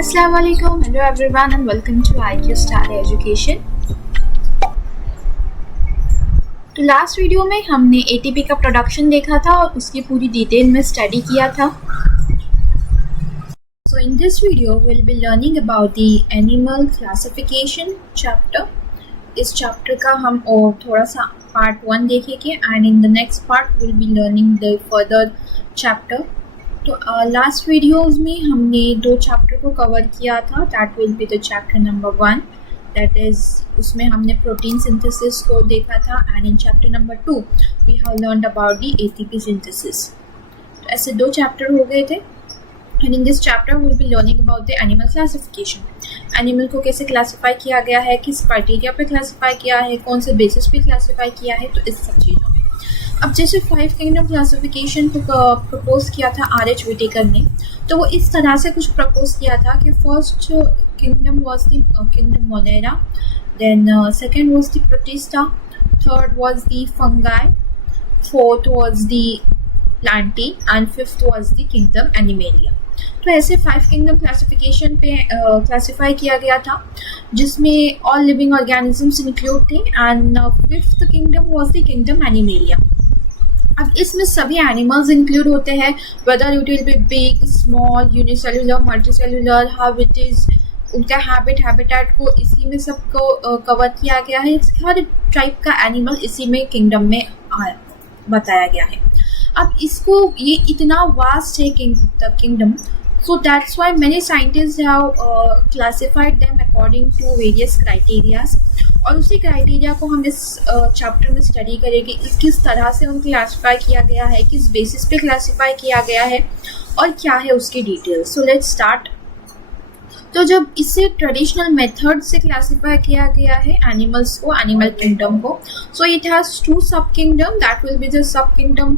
Assalamualaikum, hello everyone and welcome to IQ Star Education। तो last video में हमने ATP का प्रोडक्शन देखा था और उसकी पूरी डिटेल में स्टडी किया था। So in this video we'll be learning about the animal classification chapter। इस चैप्टर का हम और थोड़ा सा पार्ट 1 देखेंगे and in the next part will be learning the further chapter. तो लास्ट वीडियोस में हमने 2 चैप्टर को कवर किया था। That will be the chapter number 1, that is उसमें हमने प्रोटीन सिंथेसिस को देखा था and in chapter number 2 we have learned about the ATP synthesis. तो ऐसे 2 चैप्टर हो गए थे and in this chapter will be learning about the animal classification. Animal को कैसे क्लासीफाई किया गया है, किस क्राइटेरिया पे क्लासीफाई किया है, कौन से बेसिस पे क्लासीफाई किया है, तो इस सब चीज़ों में। अब जैसे 5 किंगडम क्लासिफिकेशन को प्रपोज किया था RH विटेकर ने, तो वो इस तरह से कुछ प्रपोज किया था कि first kingdom was the kingdom Monera, then second was the Protista, third was the Fungi, fourth was the Plantae and fifth was the kingdom Animalia. तो ऐसे 5 किंगडम क्लासिफिकेशन पे क्लासीफाई किया गया था जिसमें ऑल लिविंग ऑर्गेनिजम्स इंक्लूड थे and fifth kingdom was the kingdom animalia. अब इसमें सभी एनिमल्स इंक्लूड होते हैं, whether it will be big, small, unicellular, multicellular, how it is, उनका हैबिटेट को इसी में सबको कवर किया गया है। हर टाइप का एनिमल इसी में किंगडम में बताया गया है। अब इसको ये इतना वास्ट है kingdom, so that's why many scientists have classified them according to various criterias। और उसी क्राइटेरिया को हम इस चैप्टर में स्टडी करेंगे, किस तरह से उनको क्लासीफाई किया गया है, किस बेसिस पे क्लासीफाई किया गया है और क्या है उसकी डिटेल्स। So let's start. तो जब इसे ट्रेडिशनल मेथड से क्लासीफाई किया गया है एनिमल्स को, एनिमल किंगडम को, so it has 2 subkingdom, that will be the subkingdom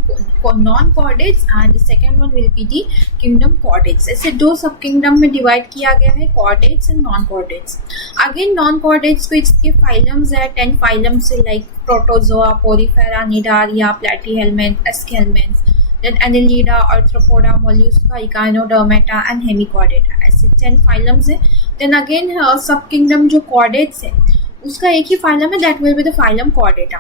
non chordates and the second one will be the kingdom chordates. ऐसे 2 सब किंगडम में डिवाइड किया गया है, chordates and non chordates. Again non chordates को इसके phylums है 10 phylums है, like protozoa, porifera, cnidaria, platyhelminth, aschelminthes, then Annelida, Arthropoda, Mollusca, Echinodermata and Hemichordata, ऐसे 10 फाइलम्स हैं। then again सब किंगडम जो कॉर्डेट्स है उसका एक ही फाइलम है, that will be the phylum chordata.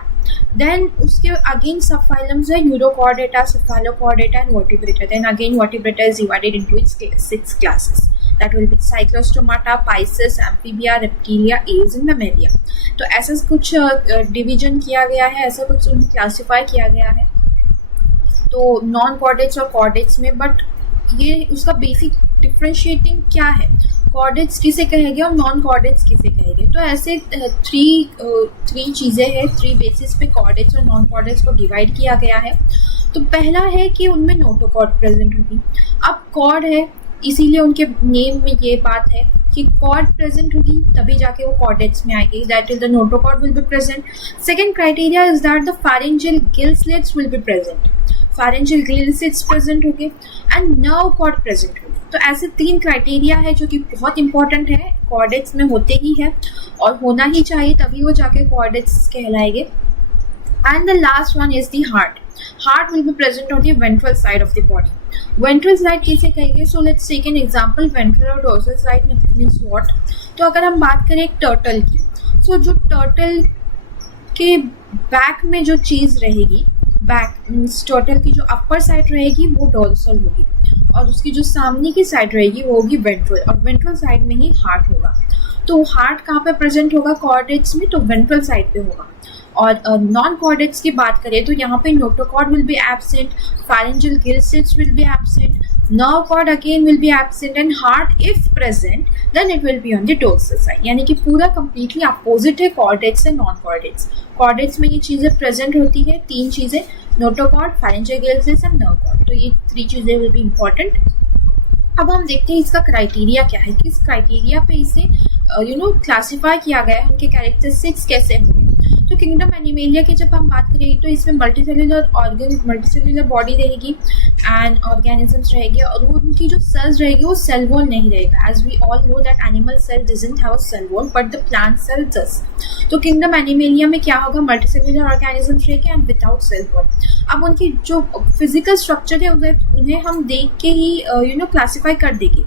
Then उसके अगेन सब फाइलम्स है, urochordata, cephalochordata and vertebrata. Then again vertebrata is divided into its 6 classes, that will be cyclostomata, pisces, amphibia, reptilia, aves and mammalia. तो ऐसा कुछ division किया गया है, ऐसा कुछ क्लासीफाई किया गया है तो नॉन कॉर्डेट्स और कॉर्डेट्स में। बट ये उसका बेसिक डिफ्रेंशिएटिंग क्या है, कॉर्डेट्स किसे कहेंगे और नॉन कॉर्डेट्स किसे कहेंगे। तो ऐसे 3 चीज़ें हैं, 3 बेसिस पे कॉर्डेट्स और नॉन कॉर्डेट्स को डिवाइड किया गया है। तो पहला है कि उनमें नोटोकॉर्ड प्रेजेंट होगी। अब कॉर्ड है इसीलिए उनके नेम में ये बात है कि कॉर्ड प्रेजेंट होगी तभी जाके वो कॉर्डेट्स में आएगी, that is the notochord will be present. Second criteria is that the pharyngeal gill slits will be present, pharyngeal gill slits present होंगे एंड नर्व कॉर्ड प्रेजेंट होगी। तो ऐसे 3 क्राइटेरिया है जो कि बहुत इंपॉर्टेंट है, कॉर्डेट्स में होते ही है और होना ही चाहिए तभी वो जाके कॉर्डेट्स कहलाएंगे। And the last one is the heart. Heart will be present on the ventral side of the body. Ventral side किसे कहेंगे, so let's take an example, ventral और डोर्सल साइड मींस व्हाट। तो अगर हम बात करें एक टर्टल की, सो जो टर्टल के बैक में जो चीज़ रहेगी, बैक मीन्स टर्टल की जो अपर साइड रहेगी वो डोर्सल होगी और उसकी जो सामने की साइड रहेगी वो होगी वेंट्रल, और वेंट्रल साइड में ही हार्ट होगा। तो हार्ट कहाँ पे प्रेजेंट होगा कॉर्डेट्स में, तो वेंट्रल साइड पे होगा। और नॉन कॉर्डेट्स की बात करें तो यहाँ पे notochord will be absent, pharyngeal gill slits will be absent, nerve cord again will be absent and heart if present then it will be on the dorsal side। यानी कि पूरा completely opposite है कॉर्डेट्स से non chordates. Chordates में ये चीज़ें present होती है, 3 चीज़ें, notochord, pharyngeal gill slits and nerve cord. तो ये 3 चीज़ें विल बी इंपॉर्टेंट। अब हम देखते हैं इसका क्राइटेरिया क्या है, किस क्राइटेरिया पे इसे क्लासीफाई किया गया है, उनके कैरेक्टरिस्टिक्स कैसे होंगे। तो किंगडम एनिमेलिया की जब हम बात करें तो इसमें मल्टीसेलुलर बॉडी रहेगी एंड ऑर्गेनिजम्स रहेंगे, और वो उनकी जो सेल्स रहेगी वो सेल वॉल नहीं रहेगा। As we all know that animal cell doesn't have a cell wall but the plant cell does. तो किंगडम एनिमेलिया में क्या होगा, मल्टीसेलुलर ऑर्गेनिजम्स रहेंगे एंड विदाउट सेल वॉल। अब उनकी जो फिजिकल स्ट्रक्चर है उन्हें हम देख के ही क्लासीफाई कर देंगे,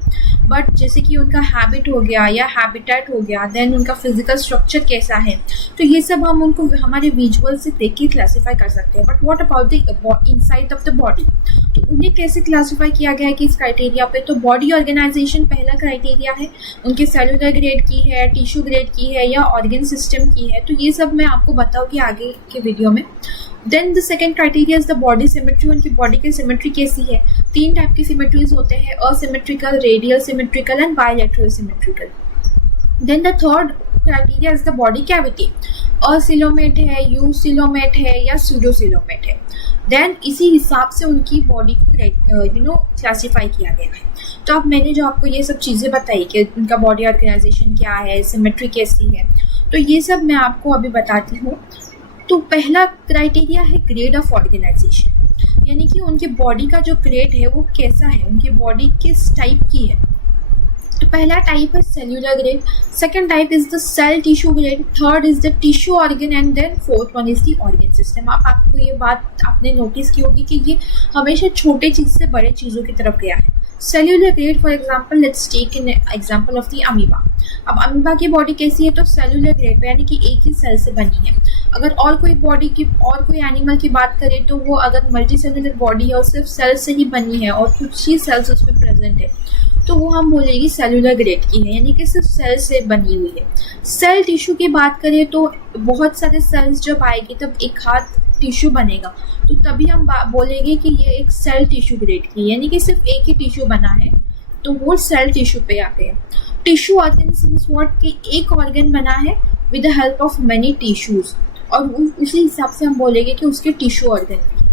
बट जैसे कि उनका हैबिट हो गया या हैबिटेट हो गया, देन उनका फिजिकल स्ट्रक्चर कैसा है, तो ये सब हम उनको हमारे विजुअल से देख के क्लासीफाई कर सकते हैं। But what about the inside of the body, तो उन्हें कैसे क्लासीफाई किया गया है कि इस क्राइटेरिया पे, तो बॉडी ऑर्गेनाइजेशन पहला क्राइटेरिया है, उनके सेलुलर ग्रेड की है, टिश्यू ग्रेड की है या ऑर्गन सिस्टम की है, तो ये सब मैं आपको बताऊँगी आगे के वीडियो में। Then the second criteria is the body symmetry, उनकी बॉडी की सिमेट्री कैसी है। 3 टाइप की सिमेट्रीज होते हैं, asymmetrical, radial symmetrical and bilateral symmetrical. Then the third criteria is the body cavity, acoelomate है, यूसिलोमेट है या सूडोसिलोमेट है। देन इसी हिसाब से उनकी बॉडी को क्लासीफाई किया गया है। तो अब मैंने जो आपको ये सब चीज़ें बताई कि उनका बॉडी ऑर्गेनाइजेशन क्या है, सिमेट्री कैसी है, तो ये सब मैं आपको अभी बताती हूँ। तो पहला क्राइटेरिया है ग्रेड ऑफ ऑर्गेनाइजेशन, यानी कि उनके बॉडी का जो ग्रेड है वो कैसा है, उनकी बॉडी किस टाइप की है। तो पहला टाइप है cellular grade, second type is the cell tissue grade, third is the tissue organ and then fourth one is the organ system. आपको ये बात आपने नोटिस की होगी कि ये हमेशा छोटे चीज़ से बड़े चीज़ों की तरफ गया है। Cellular grade for example, let's take an example of the amoeba. अब अमीबा की बॉडी कैसी है, तो सेल्यूलर ग्रेड पे, यानी कि एक ही सेल से बनी है। अगर और कोई एनिमल की बात करें तो वो अगर मल्टी सेल्यूलर बॉडी है और सिर्फ सेल से ही बनी है और कुछ ही सेल्स उसमें प्रेजेंट है, तो वो हम बोलेगी सेल्यूलर ग्रेड की है, यानी कि सिर्फ सेल से बनी हुई है। सेल टिश्यू की बात करें तो बहुत सारे सेल्स जब आएगी तब एक हाथ टिश्यू बनेगा, तो तभी हम बोलेंगे कि ये एक सेल टिश्यू ग्रेड की है, यानी कि सिर्फ एक ही टिश्यू बना है तो वो सेल टिश्यू पे आ गया। टिश्यू ऑर्गन मींस व्हाट, कि एक ऑर्गन बना है with the help of many tissues, और उसी हिसाब से हम बोलेंगे कि उसके टिश्यू ऑर्गन की।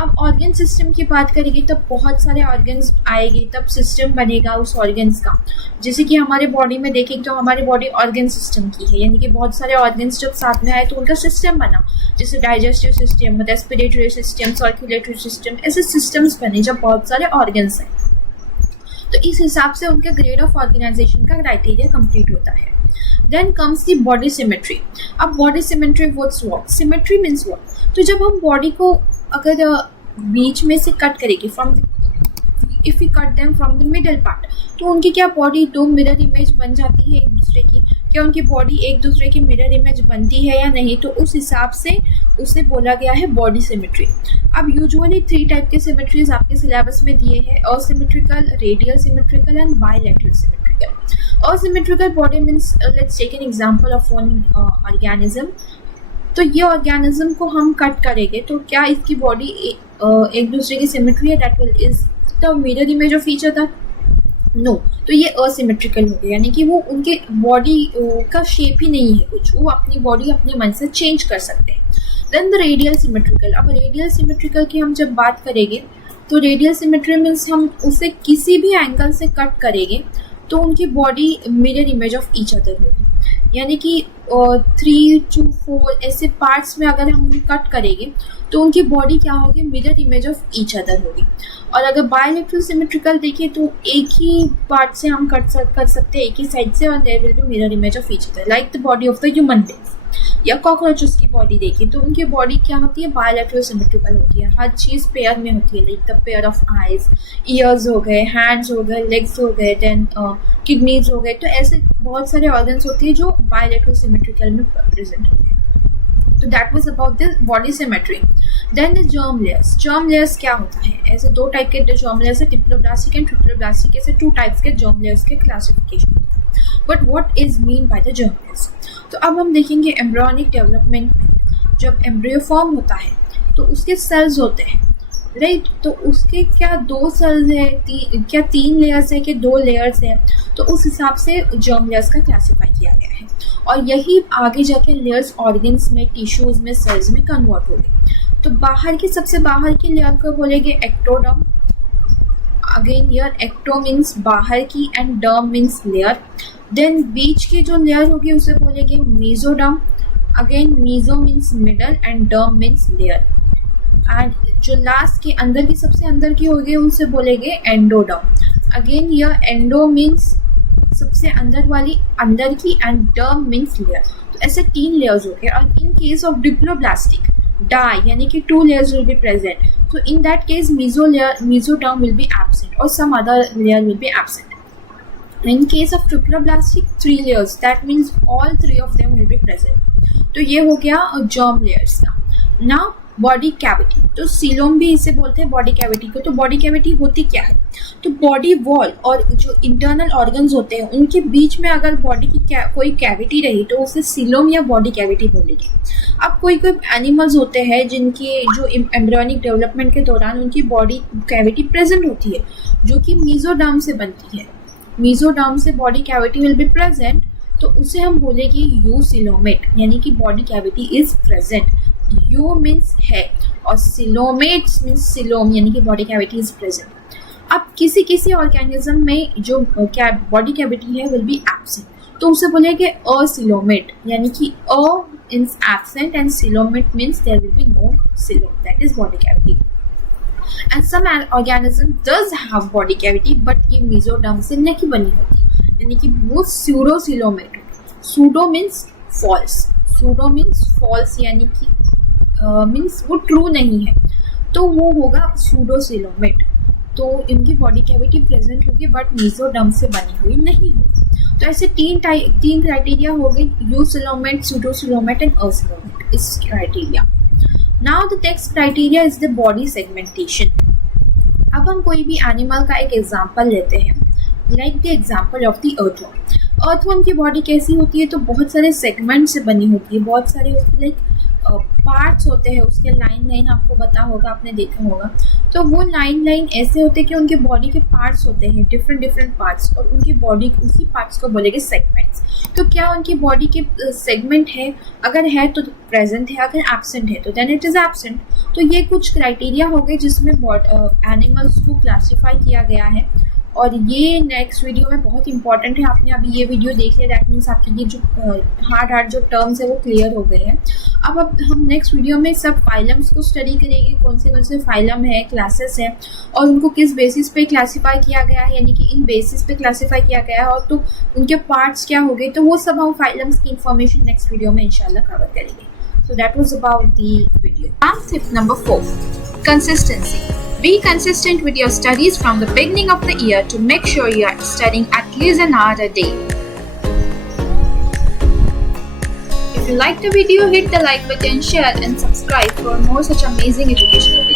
अब ऑर्गन सिस्टम की बात करेंगे तब बहुत सारे ऑर्गन्स आएंगे, तब सिस्टम बनेगा उस ऑर्गन्स का। जैसे कि हमारे बॉडी में देखें तो हमारी बॉडी ऑर्गन सिस्टम की है, यानी कि बहुत सारे ऑर्गन्स जब साथ में आए तो उनका सिस्टम बना, जैसे digestive system, respiratory system, circulatory system, ऐसे सिस्टम्स बने जब बहुत सारे ऑर्गन्स हैं। तो इस हिसाब से उनका ग्रेड ऑफ ऑर्गेनाइजेशन का क्राइटेरिया कंप्लीट होता है। Then comes the body symmetry. अब body symmetry what, symmetry means what, तो जब हम बॉडी को अगर बीच में से कट करेंगे, if we cut them from the middle part, तो उनकी क्या बॉडी 2 मिरर इमेज बन जाती है एक दूसरे की, क्या उनकी बॉडी एक दूसरे की मिरर इमेज बनती है या नहीं, तो उस हिसाब से उसे बोला गया है बॉडी सिमेट्री। अब यूजुअली 3 टाइप के सिमेट्रीज आपके सिलेबस में दिए हैं, asymmetrical, radial symmetrical and bilateral symmetrical. Asymmetrical body means, let's take an example of one organism. तो ये ऑर्गेनिज्म को हम कट करेंगे तो क्या इसकी बॉडी एक दूसरे की सिमेट्री है, that will is the mirror image of each other, no, तो ये असिमेट्रिकल हो गया, यानी कि वो उनके बॉडी का शेप ही नहीं है कुछ, वो अपनी बॉडी अपने मन से चेंज कर सकते हैं। Then the radial symmetrical. अब रेडियल सिमेट्रिकल की हम जब बात करेंगे तो रेडियल सिमेट्री मीन्स हम उसे किसी भी एंगल से कट करेंगे तो उनकी body mirror image of each other होगी, यानी कि 3 to 4 ऐसे पार्ट्स में अगर हम कट करेंगे तो उनकी बॉडी क्या होगी, mirror image of each other होगी। और अगर बायलैटरल सिमेट्रिकल देखें तो एक ही पार्ट से हम कर सकते हैं, एक ही साइड से, और there will be mirror image of each other, like the body of the human beings. या कॉकरोचेस की बॉडी देखिए तो उनकी बॉडी क्या होती है, बायलैटरल सिमेट्रिकल होती है, हर चीज़ पेयर में होती है, like the pair of eyes, years हो गए, हैंड्स हो गए, लेग्स हो गए, देन किडनीज हो गए, तो ऐसे बहुत सारे ऑर्गन्स होती है जो बायलैटरल सिमेट्रिकल में प्रेजेंट होते हैं। तो that was about the body symmetry. Then the germ layers. Germ layers क्या होता है, ऐसे 2 टाइप के जर्म लेयर्स है, डिप्लोब्लास्टिक एंड ट्रिप्लोब्लास्टिक, ऐसे 2 टाइप्स के जर्म लेयर्स के classification. But what is mean by the germ layers, तो अब हम देखेंगे एम्ब्रियोनिक डेवलपमेंट में जब एम्ब्रियो फॉर्म होता है तो उसके सेल्स होते हैं, राइट, तो उसके क्या 2 सेल्स है, क्या 3 लेयर्स है कि 2 लेयर्स है, तो उस हिसाब से जर्म लेयर्स का क्लासीफाई किया गया है। और यही आगे जाके लेयर्स ऑर्गन्स में, टिश्यूज में, सेल्स में कन्वर्ट हो गए। तो बाहर की, सबसे बाहर की लेयर को बोलेंगे ectoderm. Again here ecto means बाहर की and derm means layer. Then बीच की जो लेयर होगी उसे बोलेंगे mesoderm. Again meso means middle and derm means layer. And जो लास्ट के अंदर की सबसे अंदर की होगी उनसे बोलेंगे एंडोडर्म। अगेन यह एंडो मीन्स सबसे अंदर वाली अंदर की एंड डर्म मीन्स लेयर। तो ऐसे 3 लेयर्स हो गए। और in case of diploblastic di यानी कि 2 layers will be present. So in that case mesoderm will be absent or some other layer will be absent. In case of triploblastic 3 layers, that means all 3 of them will be present. तो ये हो गया germ layers का। Now body cavity, तो coelom भी इसे बोलते हैं बॉडी कैविटी को। तो बॉडी कैविटी होती क्या है, तो बॉडी वॉल और जो इंटरनल ऑर्गन्स होते हैं उनके बीच में अगर बॉडी की कोई कैविटी रही तो उसे सीलोम या बॉडी कैविटी बोलेगी। अब कोई एनिमल्स होते हैं जिनकी जो एम्ब्रियोनिक डेवलपमेंट के दौरान उनकी बॉडी कैविटी प्रेजेंट होती है जो कि मीजोडर्म से बनती है। मीजोडर्म से body cavity will be present, तो उसे हम बोलेंगे यूसिलोमेट यानी कि body cavity is present. You means है और सिलोमेट्स मीन्स सिलोम यानी कि बॉडी कैविटी इज प्रेजेंट। अब किसी किसी ऑर्गेनिज्म में जो बॉडी कैविटी है विल बी एब्सेंट, तो उसे बोलेंगे असिलोमेट यानी कि a means absent and coelomate means there will be no coelom, that is body cavity. And some organism does have body cavity but ये मीजोडर्म से नहीं बनी होती यानी कि वो सूडोसिलोमेट होती। Pseudo means false, pseudo means false यानी कि मीन्स वो ट्रू नहीं है, तो वो होगा सूडोसिलोमेट। तो इनकी बॉडी कैविटी प्रेजेंट होगी बट मीजोडर्म से बनी हुई नहीं होगी। तो ऐसे तीन क्राइटेरिया हो गए, यूसिलोमेट, सूडोसिलोमेट एंड असिलोमेट इस criteria. Now the next criteria is the body segmentation. अब हम कोई भी एनिमल का एक एग्जाम्पल लेते हैं, like the example of the earthworm. Earthworm की बॉडी कैसी होती है, तो बहुत सारे सेगमेंट से बनी होती है, बहुत सारे उसके लाइक पार्ट्स होते हैं, उसके लाइन आपको पता होगा, आपने देखा होगा। तो वो लाइन ऐसे होते हैं कि उनके बॉडी के पार्ट्स होते हैं, डिफरेंट पार्ट्स, और उनकी बॉडी उसी पार्ट्स को बोलेंगे सेगमेंट्स। तो क्या उनकी बॉडी के सेगमेंट है, अगर है तो प्रेजेंट है, अगर एब्सेंट है तो देन इट इज एब्सेंट। तो ये कुछ क्राइटेरिया हो गए जिसमें एनिमल्स को क्लासीफाई किया गया है, और ये नेक्स्ट वीडियो में बहुत इंपॉर्टेंट है। आपने अभी ये वीडियो देख लिया, दैट मीन्स आपके ये जो हार्ड जो टर्म्स है वो क्लियर हो गए हैं। अब हम नेक्स्ट वीडियो में सब फाइलम्स को स्टडी करेंगे, कौन से फाइलम है, क्लासेस है, और उनको किस बेसिस पे क्लासीफाई किया गया है, यानी कि इन बेसिस पे क्लासीफाई किया गया है, और तो उनके पार्ट्स क्या हो गए, तो वो सब हम फाइलम्स की इंफॉर्मेशन नेक्स्ट वीडियो में इंशाल्लाह कवर करेंगे। So that was about the video. And tip number 4, consistency. Be consistent with your studies from the beginning of the year to make sure you are studying at least an hour a day. If you like the video, hit the like button, share and subscribe for more such amazing educational videos.